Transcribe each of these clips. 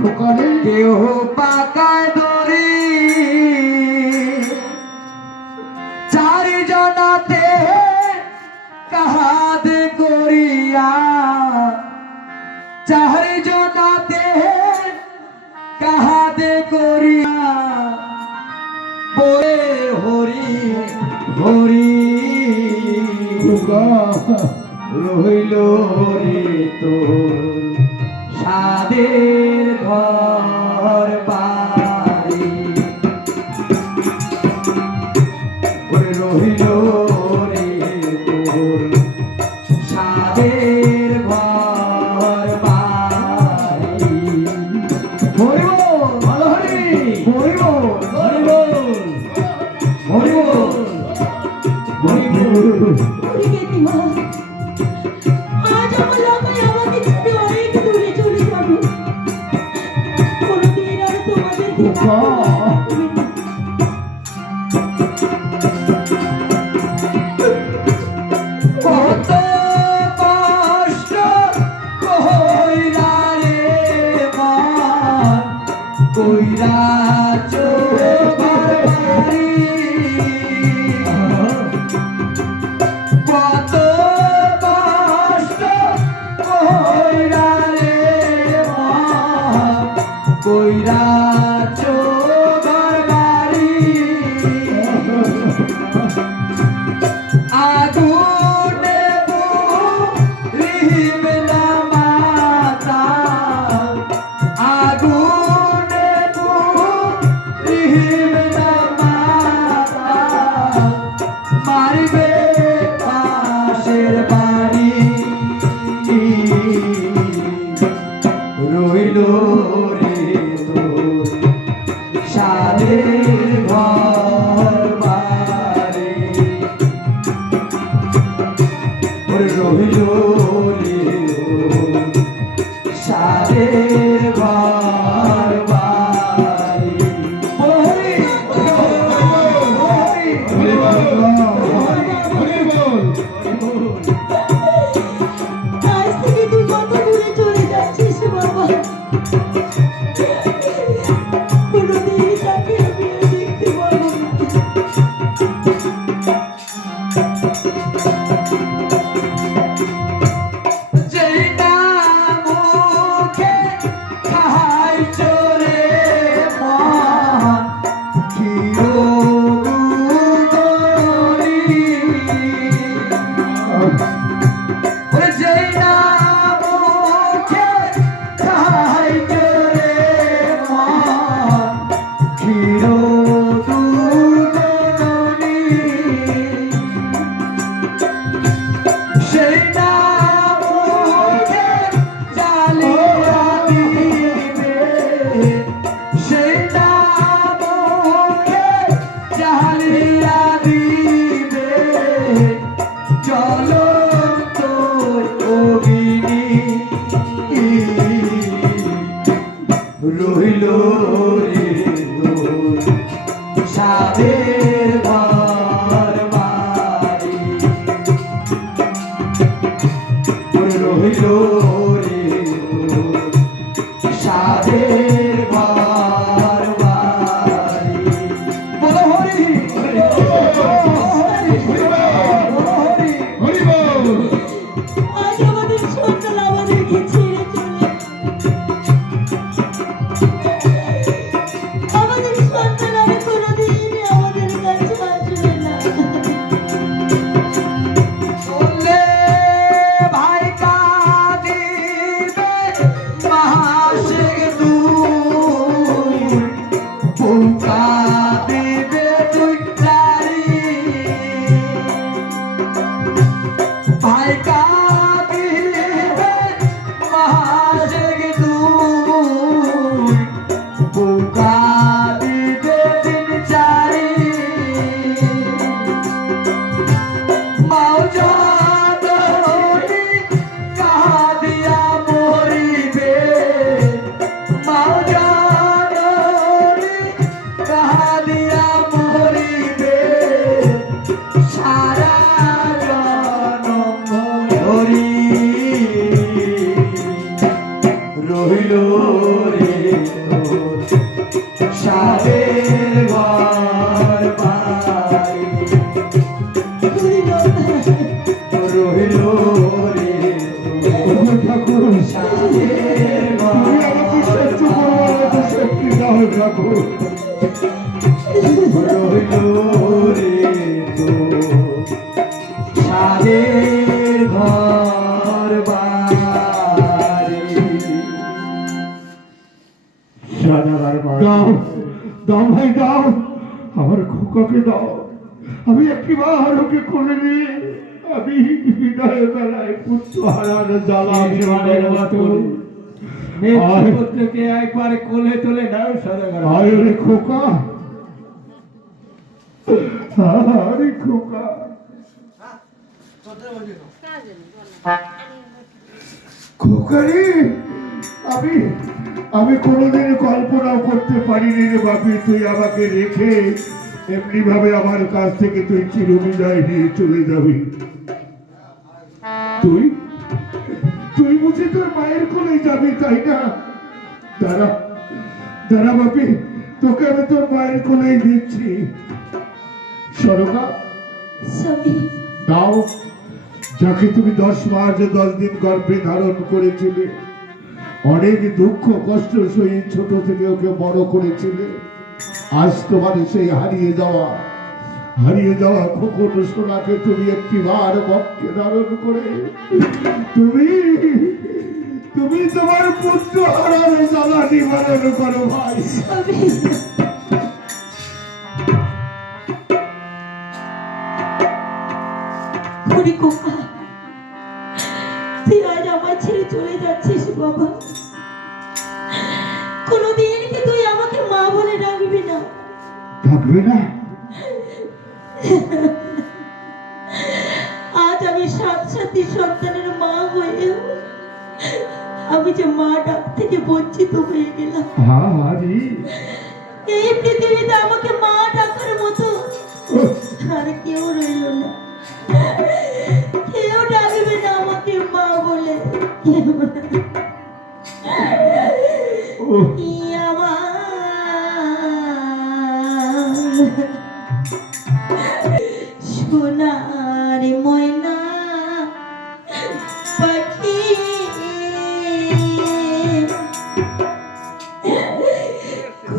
কেউ পাকায় দড়ি চারিজনাতে কাহাদ করিয়া চারিজনাতে কাহাদ করিয়া বলে হরি হরি রইল রে তোর সাদের ঘর বাড়ি ওরে রইল রে তোর সাদের ঘর বাড়ি হরি বল ভালো হরি হরি বল হরি বল হরি বল হরি বল আজ আমার লোকাই আমাকে ছেড়ে অনেক দূরে চলে যাবে কোনোদিন আর তোমাদের কত কষ্ট কইরা রে মন কইরা চোবার বাড়ি কত কষ্ট কইরা রে মন কইরা চোবার বাড়ি আগুনে পুরিবে না মাতা আগুনে পুরিবে না মাতা মারিবে পাশের বাড়ি রইল রে তোর সাদের ঘর বাড়ি রইল রে সাদের ঘর বাড়ি হরি হরি হরি বল আজ থেকে তুই কত দূরে চলে যাচ্ছিস বাবা কোনোদিন তাকে আমি আর দেখতে পারবো না যেই না মুখে খাই চোরে মন কিও গুদনি ওরে যেই না মুখে খাই চোরে মন কিও গুদনি সেই মুখে জ্বালিয়া দিবে সেই মুখে জ্বালিয়া দিবে জ্বলন্ত অগ্নি রইল রে তোর সাদের ঘর বাড়ি রইল রে তোর সাদের ঘর বাড়ি বলো হরি হরি হরি বল আজ আমাদের সন্তান আমাদেরকে ছেড়ে চলে আমাদের সন্তান আর কোনোদিন আমাদের কাছে আসবে না বললে ভাই কাঁদিবে মাসে সাদের ঘর বাড়ি রহিল রে ওগো ঠাকুর সাদের তুমি আমাকে সহ্য করবার মতো শক্তি দাও ঠাকুর। রহিল রে তো সাদের ঘর বাড়ি দাও দাও ভাই দাও, আমার খোকাকে দাও। আমি একটিবার ওকে কোলে নিয়ে আমি বিদায় বেলায় পুত্র হারার জ্বালা জীবনের মতো আর পুত্রকে একবার কোলে তুলে নাও সদাগর আয় রে খোকা, আরে খোকা, খোকা রে, আমি আমি কোনোদিন কল্পনা করতে পারিনি রে বাপি, তুই আমাকে রেখে এমনি ভাবে আমার কাছ থেকে তুই চিরবিদায় নিয়ে চলে যাবি। তুই তুই বুঝি তোর মায়ের কোলে যাবি তাই না? দাঁড়া দাঁড়া বাপি, তোকে আমি তোর মায়ের কোলেই দিচ্ছি। সরকা স্বামী দাও, যাকে তুমি 10 মাস 10 দিন গর্ভে ধারণ করেছিলে, অনেক দুঃখ কষ্ট সহিত ছোট থেকে ওকে বড় করেছিলে, আজ তোমার সেই হারিয়ে যাওয়া খোকন সোনাকে তুমি একটিবার বক্ষে ধারণ করে তুমি তুমি তোমার পুত্র হারার জ্বালা নিবারণ করো ভাই। স্বামী হরি কোকা, তুই আজ আমার ছেড়ে চলে যাচ্ছিস বাবা। কোনোদিন কি তুই আমাকে মা বলে ডাকবি না? থাকবে না? আজ আমি 7 সন্তানের মা হয়েও আমি যে মা ডাক থেকে বঞ্চিত হয়ে গেলাম। আরে এই পৃথিবীতে আমাকে মা ডাকার মতো আর কেউ রইল না, কেউ ডাকবে না আমাকে মা বলে। সোনার ময়না পাখি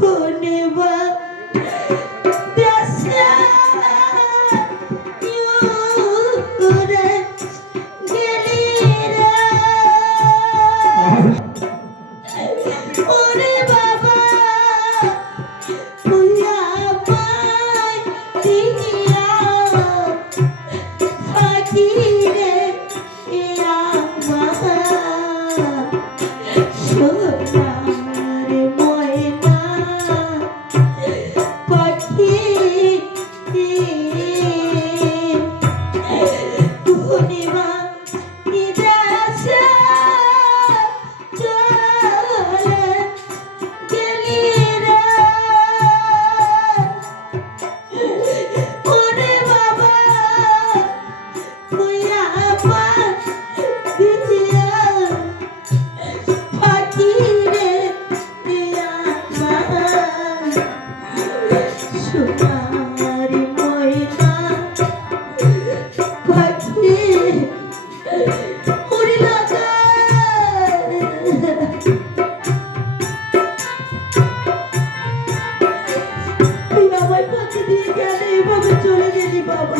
কোনে বা দেশে উড়ে গেলি রে ওরে বাবা, তুই আমায় দিয়া ফাঁকি রে আমার সোনার ময়না পাখি পূর্ণিমা নিদাসে চলে গেলি রে ওরে বাবা, তুই আমার দিয়া ফাঁকি রে আমার সোনার ময়না পাখি উড়ি লাগা। তুই আমার ফাঁকি দিয়ে গেলে এভাবে চলে গেলি বাবা।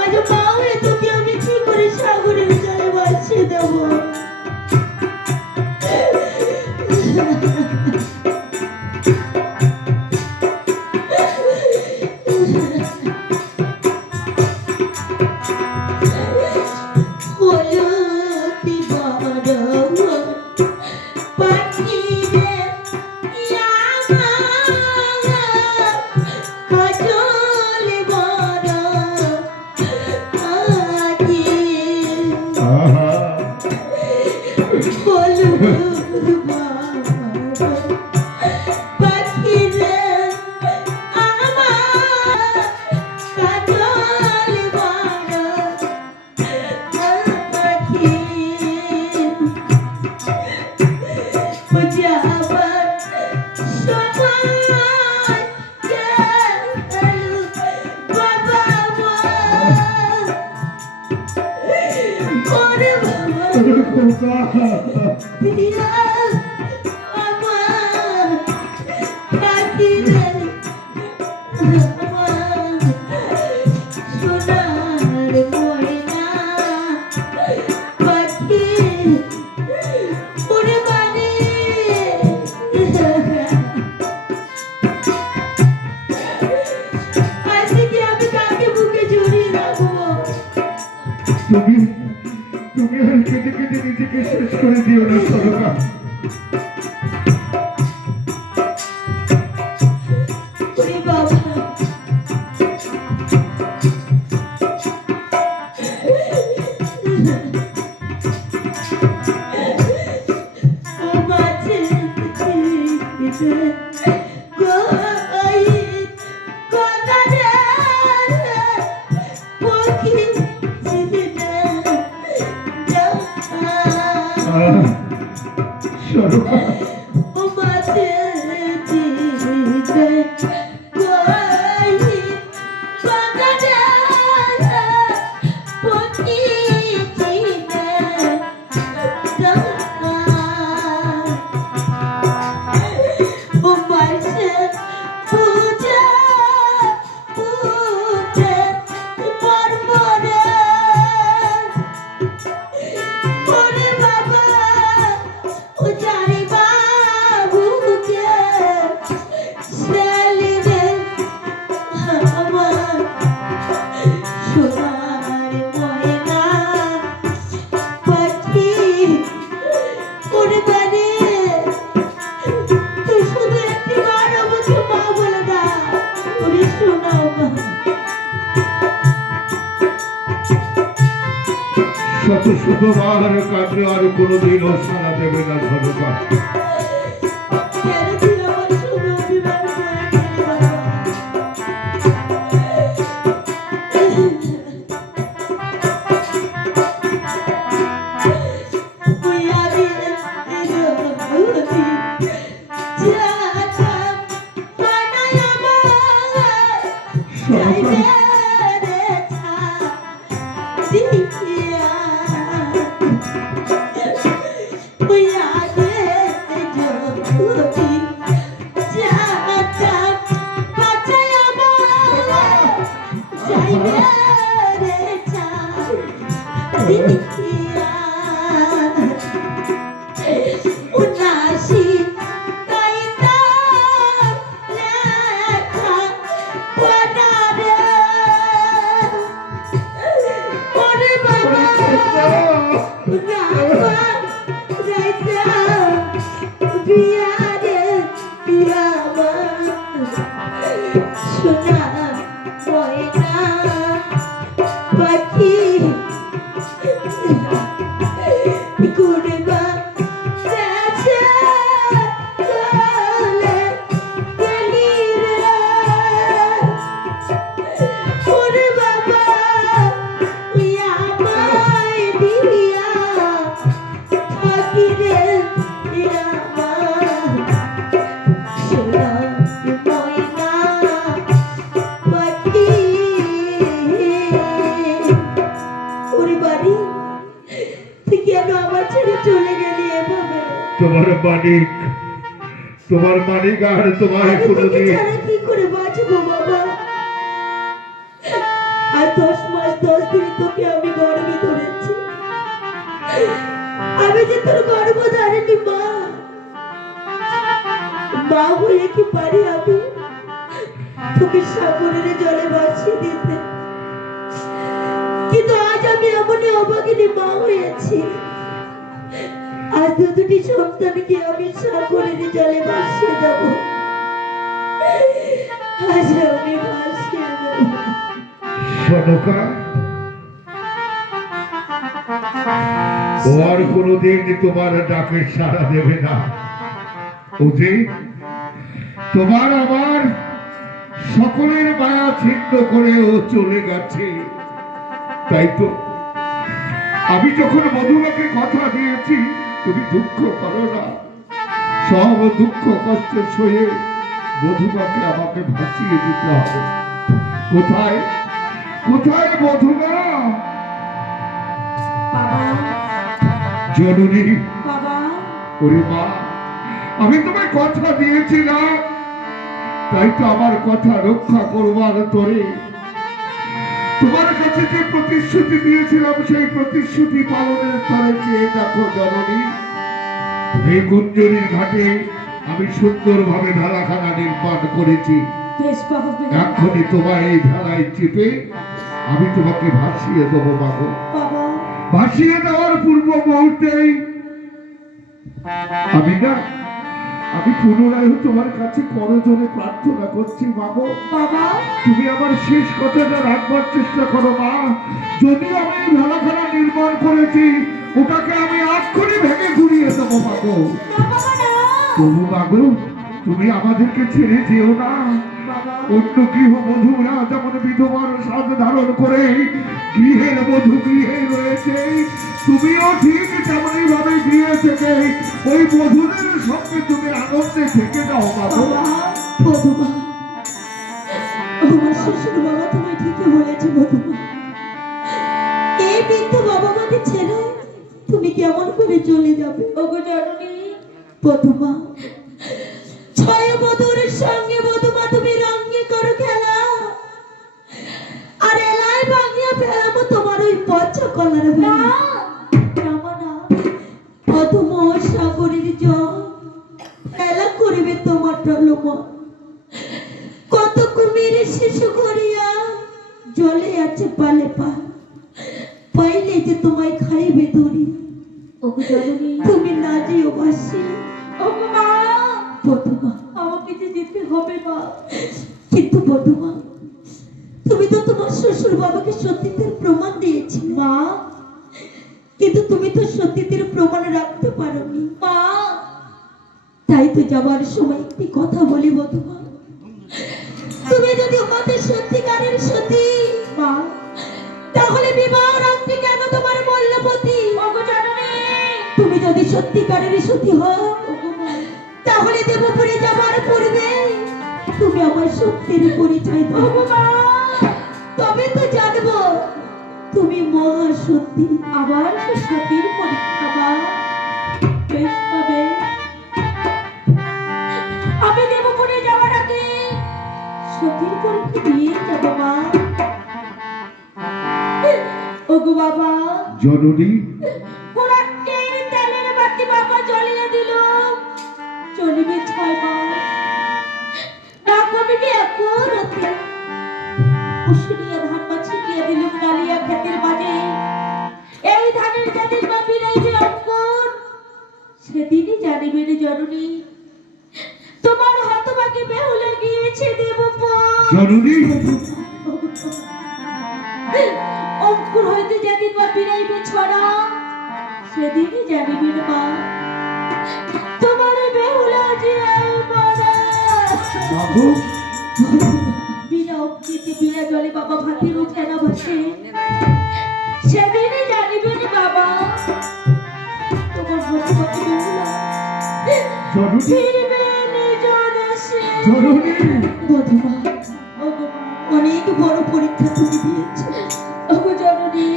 আজ মা হয়ে তোকে আমি কি করে সাগরের জলে ভাসিয়ে দেবো? হলুদি বড় পাখি রে আমার খোকা প্রিয়া আমার পাখি রে আমার সোনার ময়না পাখি ওরে বাড়ি আজকে আমি কাকে বুকে জড়িয়ে রাখবো তুমি তুমি আর কেটে কেটে নিজেকে শেষ করে দিও না সরকা ওরে বাবা ও মাঝে পিছে কই কথা রে পক্ষী জীবনে যা সরকা ও মাঝে পিছে কই কথা রে পক্ষী জীবনে যা ও মাঝে পূজা পূজা মরমরে ওরে বাবা ও জানি বাবুকে ছেলে রে আমার সোনার ময়না পাখি ওরে বাড়ি তুই শুধু একটি বার আমাকে মা বলে দা ওরে শোনাও মা শত শতবার কাটলে আর কোনোদিনও সারা দেবে না সরকা কেন তুই আমার সঙ্গে অভিমান করেছিলি বাবা তুই আগে এরকমই যাতা বানাই আমার সরকা রে ছা দিয়া তুই আগে যদি যাতা বাঁচাই আমার চাইবে রে ছা দিয়া উনাশি কাইতা লেখা পড়ারে ওরে বাবা রামা রাইতা বিয়ারে বিয়ামা সোনা ময়না পাখি গুড়বা কাছে চলে গেলি রে ওরে বাবা তুই আমায় দিয়া থাকি রে আমার সোনা ময়না পাখি ওরে বাড়ি তুই কেন আমার ছেড়ে চলে গেলি এভাবে তোমার মানিক আর তোমার আমি তোকে কোনোদিন ছাড়া কি করে বাঁচবো বাবা আর 10 মাস 10 দিন তোকে আমি গর্ভে ধরেছি আমি যে তোর গর্ভধারিণী মা হয়ে কি পারি আমি তোকে সাগরের জলে ভাসিয়ে দিতে কিন্তু আজ আমি এমনই অভাগিনী মা হয়েছি আজ দুটি সন্তানকে আমি সাগরের জলে ভাসিয়ে দেবো আজ আমি ভাসিয়ে দেবো সনকা ও আর কোনোদিন তোমার ডাকে সাড়া দেবে না বুঝি তোমার আমার সকলের মায়া ছিন্ন করে ও চলে গেছে তাই তো আমি যখন মধুমাকে কথা দিয়েছি তুমি দুঃখ করো না সব দুঃখ কষ্ট সয়ে মধুমাকে আমাকে ভাসিয়ে দিতে হবে কোথায় কোথায় মধুমা বাবা জননী, বাবা ওরে মা, আমি তোমায় কথা দিয়েছিলাম, তাই তো আমার কথা রক্ষা করবার তরে তোমার কাছে যে প্রতিশ্রুতি দিয়েছিলাম সেই প্রতিশ্রুতি পালনের তরে চেয়ে দেখো জননী, এই গুঞ্জরির ঘাটে আমি সুন্দরভাবে ভেলাখানা নির্মাণ করেছি। বেশ বাবা বেশ। এখনই তোমার এই ভেলায় চেপে আমি তোমাকে ভাসিয়ে দেবো মাগো। বাবা ভাসিয়ে দেওয়ার পূর্ব মুহূর্তেই আমি পুনরায় তোমার কাছে করজোড়ে প্রার্থনা করছি মাগো, বাবা তুমি আমার শেষ কথাটা রাখবার চেষ্টা করো মা। যদি আমি এই ভেলাখানা নির্মাণ করেছি ওটাকে আমি এক্ষুনি ভেঙে ঘুরিয়ে দেবো মাগো। না বাবা না। তবু মাগো, তুমি আমাদেরকে ছেড়ে যেও না। বাবা অন্য গৃহবধূরা যেমন বিধবার সাজ ধারণ করে গৃহের বধূ গৃহে রয়েছে, তুমিও ঠিক তেমনি ভাবে গৃহে থেকে ওই বধূদের সঙ্গে তুমি আনন্দে থেকে যাও বাবু। বাবা বধুমা, আমার শ্বশুর বাবা তুমি ঠিকই বলেছো বধুমা। এই বৃদ্ধ বাবা মাকে ছেড়ে তুমি কেমন করে চলে যাবে? ওগো জননী বধুমা, ছয় বধুর সঙ্গে বধুমা তুমি রঙে করো খেলা, আর এলাই ভাঙিয়া ফেলাবো তোমার ওই পঞ্চ কলার ভেলা। বধুমা সাগরের জল খেলা করিবে তোমার টলমা, কত কুমির শিশু করিয়া জলে আছে পালে পা, পাইলে যে তোমায় খাইবে ধরি। ওগো জননী তুমি না যেও বাসি। ওগো মা বধুমা, আমাকে যে যেতে হবে মা। কিন্তু বধুমা, তুমি তো তোমার শ্বশুর বাবাকে সতীত্বের প্রমাণ দিয়েছি মা, কিন্তু তুমি তো সতীত্বের প্রমাণ রাখতে পারোনি মা। তাই তো যাবার সময় একটি কথা বলি বধুমা, তুমি যদি আমাদের সত্যিকারের সতী মা, তাহলে বিবাহ রাত্রি কেন তোমার মল্লপতি? তুমি যদি সত্যিকারের সতী হও তাহলে দেবপুরে যাবার পূর্বে তুমি আমার সত্যের পরিচয় দাও মা, তবে তো জানবো তুমি মহা সত্যি। আবার সতীর পরীক্ষা মা। বেশ তবে আমি দেবপুরে যাওয়ার আগে সতীর পরীক্ষা দিয়ে যাবো মা। ওগো বাবা জননী, পোড়াটের তেলের বাতি বাবা জ্বলিয়ে দিল, চলিবে 6 মাস, না কমিবে এখন রাতে। কুশনিয়া ধান বা ছিটিয়ে দিল ডালিয়া ক্ষেতের মাঝে, এই ধানের যেদিন বা বিলাইবে অঙ্কুর, সেদিনই জানিবে রে জননী তোমার হতভাগী বেহুলা গিয়েছে দেবপুর। জননী, অঙ্কুর হইতে যেদিন বা ফিরাইবে ছড়া, সেদিনই জানিবেন মা তোমার বেহুলা যে মারা। বাবু, বিনা অগ্নিতে বিনা জলে বাবা ভাতের উঠে না বসে, সেদিনই জানিবেন বাবা তোমার হতভাগী বেহুলা জননী, ফিরবে নিজ দেশে। জননী, বধুমা, ওগো মা, অনেক বড় পরীক্ষা তুমি দিয়েছো ওগো জননী,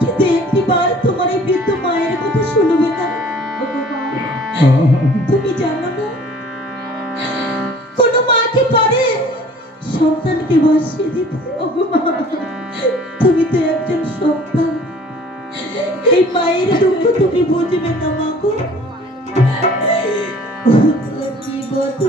কিন্তু একটিবার তোমার এই বৃদ্ধ মায়ের কথা শুনবে না। ওগো মা, তুমি জানো না কোন মা কি পারে সন্তানকে ভাসিয়ে দিতে? ওগো মা, তুমি তো একজন সন্তান, এই মায়ের দুঃখ তুমি বুঝবে না মা গো। কি বধু